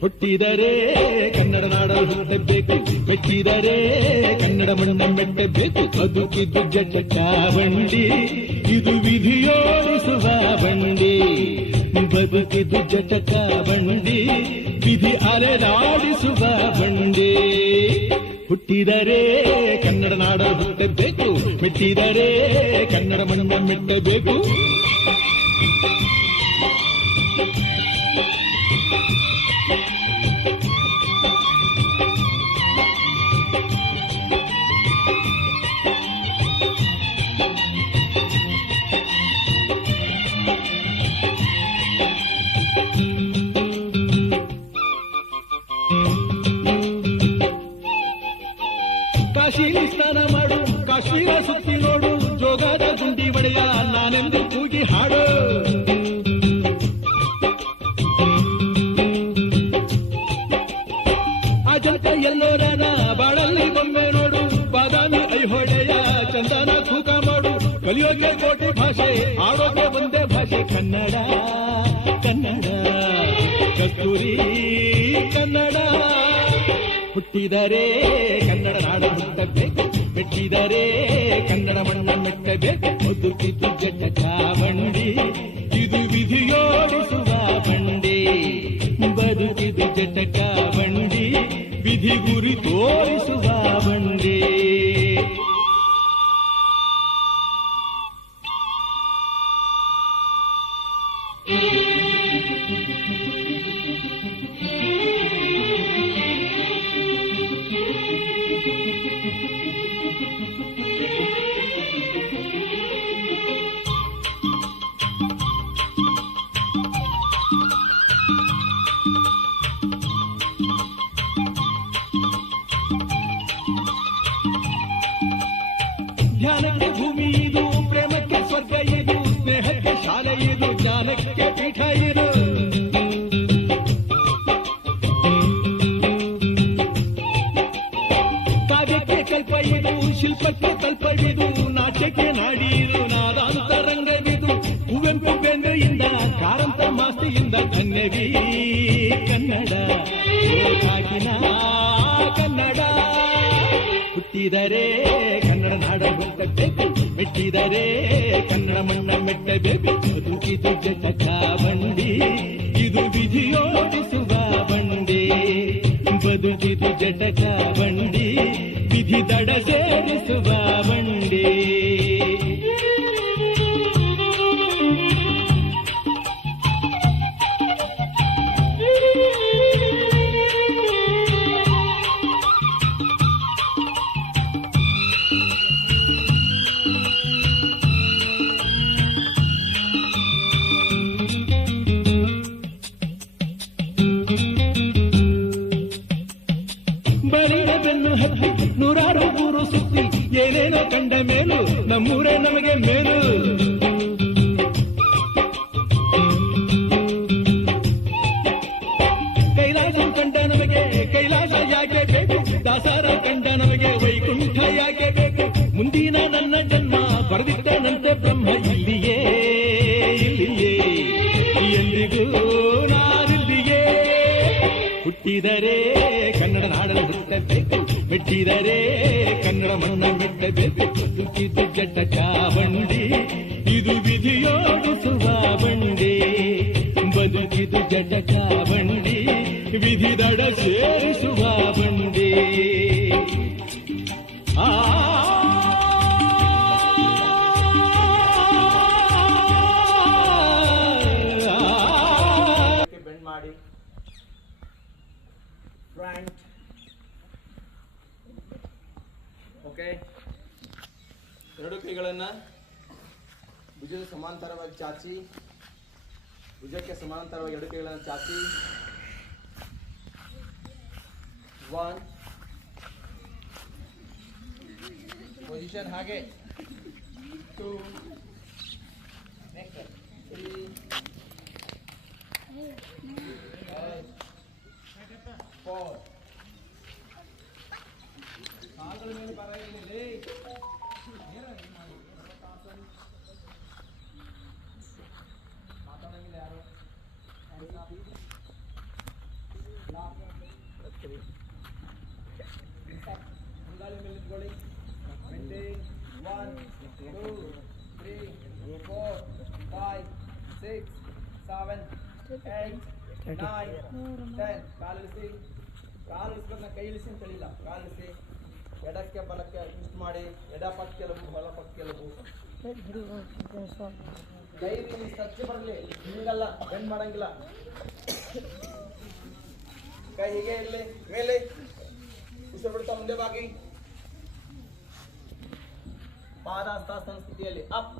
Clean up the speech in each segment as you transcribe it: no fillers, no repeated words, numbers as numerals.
ಹುಟ್ಟಿದರೆ ಕನ್ನಡ ನಾಡಲು ಹುಟ್ಟಬೇಕು, ಮೆಚ್ಚಿದರೆ ಕನ್ನಡ ಮಣ್ಣ ಮೆಟ್ಟಬೇಕು. ಬದುಕಿದ್ದು ಜಟಕ ಬಂಡಿ, ಇದು ವಿಧಿಯೋಡಿಸುವ ಬಂಡಿ. ಬದುಕಿದ್ದು ಜಟಕ ಬಂಡಿ, ವಿಧಿ ಅಲೆದಾಡಿಸುವ ಬಂಡಿ. ಹುಟ್ಟಿದರೆ ಕನ್ನಡ ನಾಡಲು ಹುಟ್ಟಬೇಕು, ಮೆಚ್ಚಿದರೆ ಕನ್ನಡ ಮಣ್ಣ ಮೆಟ್ಟಬೇಕು. ಕಾಶಿಲಿ ಸ್ನಾನ ಮಾಡು, ಕಾಶ್ಮೀರ ಸುತ್ತಿ ನೋಡು, ಜೋಗದ ಗುಂಡಿ ಒಡೆಯ ನಾನೆಂದು ಕೂಗಿ ಹಾಡು. ಅಜಂತ ಎಲ್ಲೋರನ ಬಾಳಲ್ಲಿ ಬೊಮ್ಮೆ ನೋಡು, ಬಾದಾಮಿ ಐಹೊಳೆಯ ಚಂದನ ತೂಕ ಮಾಡು. ಕಲಿಯೋಕೆ ಕೋಟಿ ಭಾಷೆ, ಆಡೋಕೆ ಒಂದೇ ಭಾಷೆ ಕನ್ನಡ. ಕನ್ನಡ ಕಸ್ತೂರಿ ಕನ್ನಡ. ಹುಟ್ಟಿದರೆ ಕನ್ನಡ ನಾಡ ಹುಟ್ಟಬೇಕು, ಮೆಟ್ಟಿದರೆ ಕನ್ನಡ ಮಣ್ಣ ಮೆಟ್ಟಬೇಕು. ಬದುಕಿದ್ದು ಜಟಕ ಬಂಡಿ, ಇದು ವಿಧಿಯೋಡಿಸುವ ಬಂಡಿ. ಬದುಕಿದ್ದು ಜಟಕ ಬಂಡಿ, ವಿಧಿ ಗುರಿ ತೋರಿಸುವ ಬಂಡಿ. ಧ್ಯಾನಕ್ಕೆ ಭೂಮಿ ಇದು, ಪ್ರೇಮಕ್ಕೆ ಸ್ವರ್ಗ ಇದು, ಸ್ನೇಹಕ್ಕೆ ಶಾಲೆ ಇದು, ಜ್ಞಾನಕ್ಕೆ ಪೀಠ ಇದು. ಕಾವ್ಯಕ್ಕೆ ಕಲ್ಪ ಇದು, ಶಿಲ್ಪಕ್ಕೆ ಕಲ್ಪವಿದು, ನಾಟ್ಯಕ್ಕೆ ನಾಡಿ ಇದು, ನಾದಾಂತರಂಗವಿದು. ಕುವೆಂಪು ಬೇಂದ್ರೆಯಿಂದ, ಕಾರಂತ ಮಾಸ್ತಿಯಿಂದ ಧನ್ಯವೀ ಕನ್ನಡ. ಕಾಗಿನ ಕನ್ನಡ. ಹುಟ್ಟಿದರೆ ಕನ್ನಡ ನಾಡ ಹುಟ್ಟಬೇಕು, ಮೆಟ್ಟಿದರೆ ಕನ್ನಡ ಮಣ್ಣ ಮೆಟ್ಟಬೇಕು. ಬದುಕಿದು ಜಟಕ ಬಂಡಿ, ಇದು ವಿಧಿಯೋಡಿಸುವ ಬಂಡಿ. ಬದುಕಿದು ಜಟಕ ಬಂಡಿ, ವಿಧಿ ದಡ ಸೇರಿಸುವ ಬಂಡಿ. ಬಳಿಯ ಬೆನ್ನು ಹತ್ತಿ ನೂರಾರು ಊರು ಸುತ್ತಿ, ಏನೇನೋ ಕಂಡ ಮೇಲು ನಮ್ಮೂರೇ ನಮಗೆ ಮೇಲು. ಕೈಲಾಸ ಕಂಡ ನಮಗೆ ಕೈಲಾಸ ಯಾಕೆ ಬೇಕು, ದಾಸರ ಕಂಡ ನಮಗೆ ವೈಕುಂಠ ಯಾಕೆ ಬೇಕು. ಮುಂದಿನ ನನ್ನ ಜನ್ಮ ಬರೆದಿಟ್ಟನಂತೆ ಬ್ರಹ್ಮ ಇಲ್ಲಿಯೇ ಇಲ್ಲಿಯೇ, ಎಂದಿಗೂ ನಾನಿಲ್ಲಿಯೇ. ಹುಟ್ಟಿದರೆ ಕನ್ನಡ ನಾಡಲು ಹುಟ್ಟಬೇಕು, ಮೆಟ್ಟಿದರೆ ಕನ್ನಡ ಮಣ್ಣ ಮೆಟ್ಟಬೇಕು. ಬದುಕಿದ್ದು ಜಟಕ ಬಂಡಿ, ಇದು ವಿಧಿಯೋಡಿಸುವ ಬಂಡಿ. ಬದುಕಿದ್ದು ಜಟಕ ಬಂಡಿ, ವಿಧಿ ದಡ ಸೇರಿಸುವ ಬಂಡಿ. ಬೆಂಡ್ ಮಾಡಿ ಫ್ರಂಟ್. ಓಕೆ, ಎರಡು ಕೈಗಳನ್ನು ಭುಜದ ಸಮಾಂತರವಾಗಿ ಚಾಚಿ, ಭುಜಕ್ಕೆ ಸಮಾಂತರವಾಗಿ ಎರಡು ಕೈಗಳನ್ನು ಚಾಚಿ. 1 ಪೊಸಿಷನ್ ಹಾಗೆ, 2 3 4. ಕಾಲುಗಳ ಮೇಲೆ ಬರ ಇಲ್ಲಿ ಮಾತಾಡಂಗಿಲ್ಲ ಯಾರು ಮುಂದಾಳಿ ಮೇಲೆ ನಿಂತ್ಕೊಳ್ಳಿ 1 2 3 4 5 6 7 8 9 10 ಕಾಲಿಳಿಸಿ ಕಾಲಿಳಿಸ್ಬೇಕು ಕೈ ಇಳಿಸಿ ಅಂತ ಹೇಳಿಲ್ಲ ಕಾಲಿಳಿಸಿ ಎಡಕ್ಕೆ ಬಲಕ್ಕೆ ಟ್ವಿಸ್ಟ್ ಮಾಡಿ ಎಡ ಪಕ್ಕ ಕೆಲವು ಬಲ ಪಕ್ಕ ಕೆಲವು ಕೈ ಸ್ವಚ್ಛ ಬರಲಿ ಹಿಂಗಲ್ಲ ಬೆಂಡ್ ಮಾಡಂಗಿಲ್ಲ ಕೈ ಹೀಗೆ ಇರಲಿ ಮೇಲೆ ಉಸಿರು ಬಿಡ್ತಾ ಮುಂದೆ ಬಾಗಿ ಪಾದ ಹಸ್ತಾಸನ ಸ್ಥಿತಿಯಲ್ಲಿ up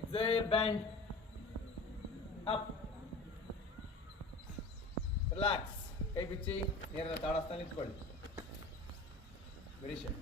exhale band up relax ಕೈ ಬಿಚ್ಚಿ ನೇರ ತಾಳಸ್ತಾ ನಿಂತ್ಕೊಳ್ಳಿ ವೆರಿ ಶೇಪ್